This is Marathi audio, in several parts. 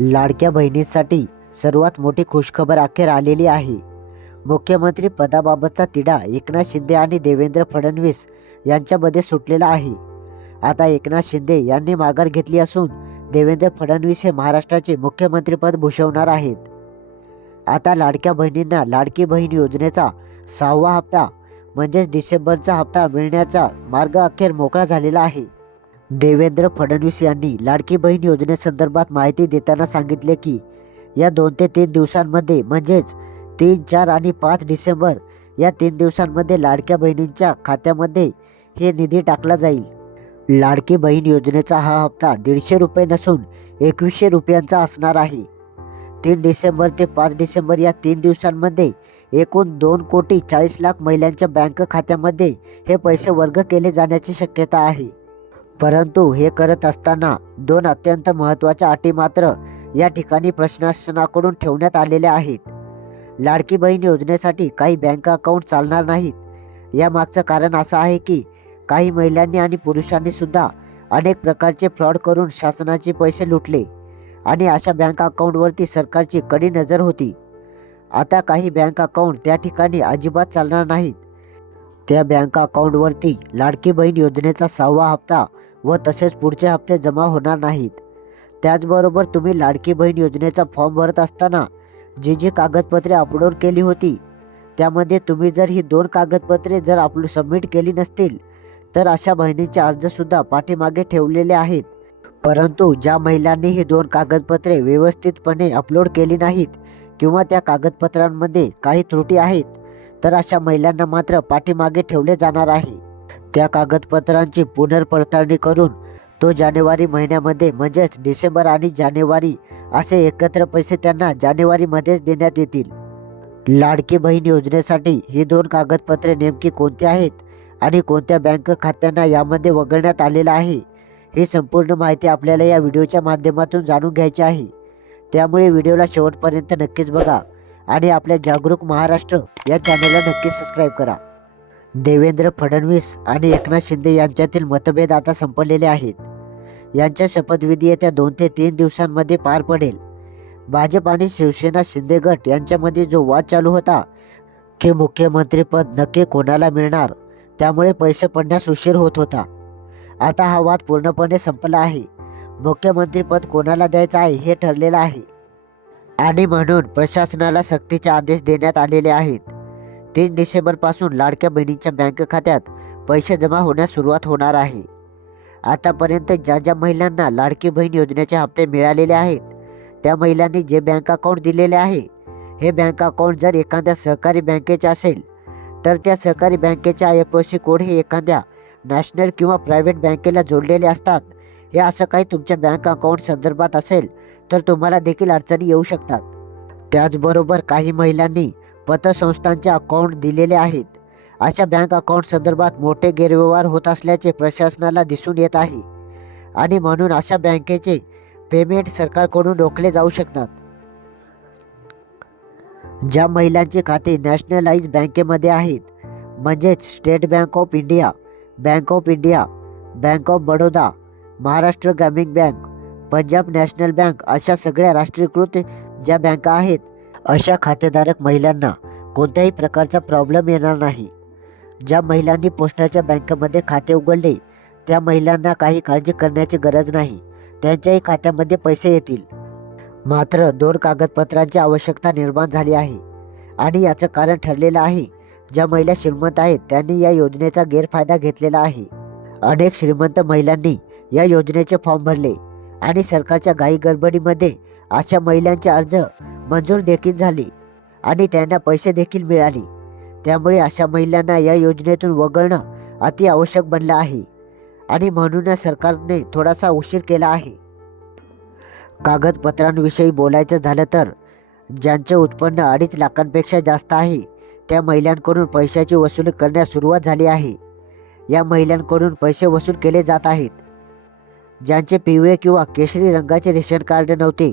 लाडक्या बहिणींसाठी सर्वात मोठी खुशखबर अखेर आलेली आहे. मुख्यमंत्री पदाबाबतचा तिढा एकनाथ शिंदे आणि देवेंद्र फडणवीस यांच्यामध्ये सुटलेला आहे. आता एकनाथ शिंदे यांनी माघार घेतली असून देवेंद्र फडणवीस हे महाराष्ट्राचे मुख्यमंत्रीपद भूषवणार आहेत. आता लाडक्या बहिणींना लाडकी बहीण योजनेचा सहावा हप्ता म्हणजेच डिसेंबरचा हप्ता मिळण्याचा मार्ग अखेर मोकळा झालेला आहे. देवेंद्र फडणवीस यांनी लाडकी बहीण योजनेसंदर्भात माहिती देताना सांगितले की या दोन ते तीन दिवसांमध्ये म्हणजेच तीन चार आणि पाच डिसेंबर या तीन दिवसांमध्ये लाडक्या बहिणींच्या खात्यामध्ये हे निधी टाकला जाईल. लाडकी बहीण योजनेचा हा हप्ता दीडशे रुपये नसून एकवीसशे रुपयांचा असणार आहे. तीन डिसेंबर ते पाच डिसेंबर या तीन दिवसांमध्ये एकूण दोन कोटी चाळीस लाख महिलांच्या बँक खात्यामध्ये हे पैसे वर्ग केले जाण्याची शक्यता आहे. परंतु हे करत असताना दोन अत्यंत महत्त्वाच्या अटी मात्र या ठिकाणी प्रशासनाकडून ठेवण्यात आलेल्या आहेत. लाडकी बहीण योजनेसाठी काही बँक अकाउंट चालणार नाहीत. यामागचं कारण असं आहे की काही महिलांनी आणि पुरुषांनी सुद्धा अनेक प्रकारचे फ्रॉड करून शासनाचे पैसे लुटले आणि अशा बँक अकाउंटवरती सरकारची कडी नजर होती. आता काही बँक अकाउंट त्या ठिकाणी अजिबात चालणार नाहीत. त्या बँक अकाउंटवरती लाडकी बहीण योजनेचा सहावा हप्ता व तसेच पुढचे हप्ते जमा होणार नाहीत. त्याचबरोबर तुम्ही लाडकी बहीण योजनेचा फॉर्म भरत असताना जी जी कागदपत्रे अपलोड केली होती त्यामध्ये तुम्ही जर ही दोन कागदपत्रे जर अपलोड सबमिट केली नसतील तर अशा बहिणींचे अर्जसुद्धा पाठीमागे ठेवलेले आहेत. परंतु ज्या महिलांनी ही दोन कागदपत्रे व्यवस्थितपणे अपलोड केली नाहीत किंवा त्या कागदपत्रांमध्ये काही त्रुटी आहेत तर अशा महिलांना मात्र पाठीमागे ठेवले जाणार आहे. त्या कागदपत्रांची पुनर्पडताळणी करून तो जानेवारी महिन्यामध्ये म्हणजेच डिसेंबर आणि जानेवारी असे एकत्र पैसे त्यांना जानेवारीमध्येच देण्यात येतील. लाडकी बहीण योजनेसाठी ही दोन कागदपत्रे नेमकी कोणती आहेत आणि कोणत्या बँक खात्यांना यामध्ये वगळण्यात आलेलं आहे ही संपूर्ण माहिती आपल्याला या व्हिडिओच्या माध्यमातून जाणून घ्यायची आहे. त्यामुळे व्हिडिओला शेवटपर्यंत नक्कीच बघा आणि आपल्या जागरूक महाराष्ट्र या चॅनलला नक्की सबस्क्राईब करा. देवेंद्र फडणवीस आणि एकनाथ शिंदे यांच्यातील मतभेद आता संपलेले आहेत. यांच्या शपथविधी येत्या दोन ते तीन दिवसांमध्ये पार पडेल. भाजप आणि शिवसेना शिंदे गट यांच्यामध्ये जो वाद चालू होता की मुख्यमंत्रीपद नक्की कोणाला मिळणार त्यामुळे पैसे पडण्यास उशीर होत होता. आता हा वाद पूर्णपणे संपला आहे. मुख्यमंत्रीपद कोणाला द्यायचं आहे हे ठरलेलं आहे. आणि म्हणून प्रशासनाला सक्तीचे आदेश देण्यात आलेले आहेत. तीन डिसेंबरपासून लाडक्या बहिणींच्या बँक खात्यात पैसे जमा होण्यास सुरुवात होणार आहे. आतापर्यंत ज्या ज्या महिलांना लाडकी बहीण योजनेचे हप्ते मिळालेले आहेत त्या महिलांनी जे बँक अकाउंट दिलेले आहे हे बँक अकाउंट जर एखाद्या सहकारी बँकेचे असेल तर त्या सहकारी बँकेच्या I F S C code हे एखाद्या नॅशनल किंवा प्रायव्हेट बँकेला जोडलेले असतात. हे असं काही तुमच्या बँक अकाउंट संदर्भात असेल तर तुम्हाला देखील अडचणी येऊ शकतात. त्याचबरोबर काही महिलांनी पतसंस्थांचे अकाउंट दिलेले आहेत. अशा बँक अकाउंट संदर्भात मोठे गैरव्यवहार होत असल्याचे प्रशासनाला दिसून येत आहे. आणि म्हणून अशा बँकेचे पेमेंट सरकारकडून रोखले जाऊ शकतात. ज्या महिलांचे खाते नॅशनलाइज बँकेमध्ये आहेत म्हणजेच State Bank of India Bank of India Bank of Baroda Maharashtra Gramin Bank Punjab national bank अशा सगळ्या राष्ट्रीयकृत ज्या बँका आहेत अशा खातेधारक महिलांना कोणत्याही प्रकारचा प्रॉब्लेम येणार नाही. ज्या महिलांनी पोस्टाच्या बँकेमध्ये खाते उघडले त्या महिलांना काही काळजी करण्याची गरज नाही. त्यांच्याही खात्यामध्ये पैसे येतील. मात्र दोन कागदपत्रांची आवश्यकता निर्माण झाली आहे. आणि याचं कारण ठरलेलं आहे ज्या महिला श्रीमंत आहेत त्यांनी या योजनेचा गैरफायदा घेतलेला आहे. अनेक श्रीमंत महिलांनी या योजनेचे फॉर्म भरले आणि सरकारच्या घाई गडबडीमध्ये अशा महिलांचे अर्ज मंजूर देखील झाली आणि त्यांना पैसे देखील मिळाले. त्यामुळे अशा महिलांना या योजनेतून वगळणं अति आवश्यक बनलं आहे आणि म्हणूनच सरकारने थोडासा उशीर केला आहे. कागदपत्रांविषयी बोलायचं झालं तर ज्यांचे उत्पन्न अडीच लाखांपेक्षा जास्त आहे त्या महिलांकडून पैशाची वसुली करण्यास सुरुवात झाली आहे. या महिलांकडून पैसे वसूल केले जात आहेत. ज्यांचे पिवळे किंवा केशरी रंगाचे रेशन कार्ड नव्हते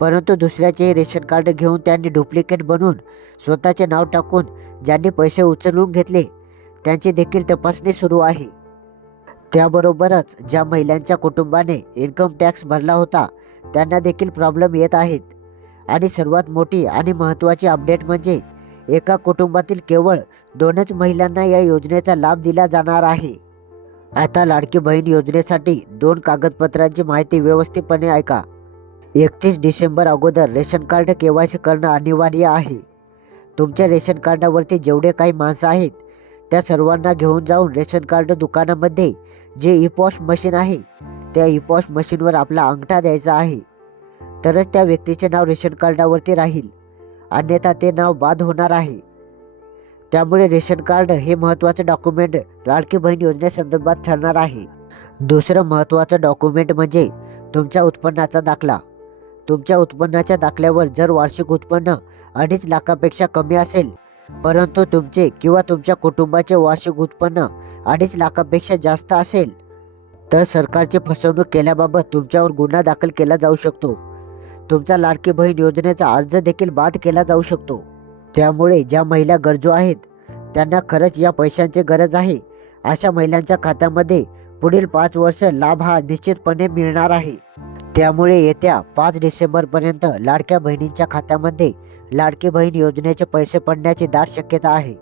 परंतु दुसऱ्याचे रेशन कार्ड घेऊन त्यांनी डुप्लिकेट बनवून स्वतःचे नाव टाकून ज्यांनी पैसे उचलून घेतले त्यांची देखील तपासणी सुरू आहे. त्याबरोबरच ज्या महिलांच्या कुटुंबाने इन्कम टॅक्स भरला होता त्यांना देखील प्रॉब्लेम येत आहेत. आणि सर्वात मोठी आणि महत्त्वाची अपडेट म्हणजे एका कुटुंबातील केवळ दोनच महिलांना या योजनेचा लाभ दिला जाणार आहे. आता लाडकी बहीण योजनेसाठी दोन कागदपत्रांची माहिती व्यवस्थितपणे ऐका. एकतीस डिसेंबर अगोदर ration card K Y C करणं अनिवार्य आहे. तुमच्या रेशन कार्डावरती जेवढे काही माणसं आहेत त्या सर्वांना घेऊन जाऊन रेशन कार्ड दुकानामध्ये जे ई पॉश मशीन आहे त्या ई पॉश मशीनवर आपला अंगठा द्यायचा आहे. तरच त्या व्यक्तीचे नाव रेशन कार्डावरती राहील. अन्यथा ते नाव बाद होणार आहे. त्यामुळे रेशन कार्ड हे महत्त्वाचं डॉक्युमेंट लाडकी बहीण योजनेसंदर्भात ठरणार आहे. दुसरं महत्त्वाचं डॉक्युमेंट म्हणजे तुमच्या उत्पन्नाचा दाखला. तुमच्या उत्पन्नाच्या दाखल्यावर जर वार्षिक उत्पन्न अडीच लाखापेक्षा कमी असेल परंतु तुमचे किंवा तुमच्या कुटुंबाचे वार्षिक उत्पन्न अडीच लाखापेक्षा जास्त असेल तर सरकारची फसवणूक केल्याबाबत तुमच्यावर गुन्हा दाखल केला जाऊ शकतो. तुमचा लाडकी बहीण योजनेचा अर्ज देखील बाद केला जाऊ शकतो. त्यामुळे ज्या महिला गरजू आहेत त्यांना खरंच या पैशांची गरज आहे. अशा महिलांच्या खात्यामध्ये पुढील पाच वर्ष लाभ हा निश्चितपणे मिळणार आहे. त्यामुळे येत्या पाच डिसेंबरपर्यंत लाडक्या बहिणींच्या खात्यामध्ये लाडकी बहीण योजनेचे पैसे पडण्याची दाट शक्यता आहे.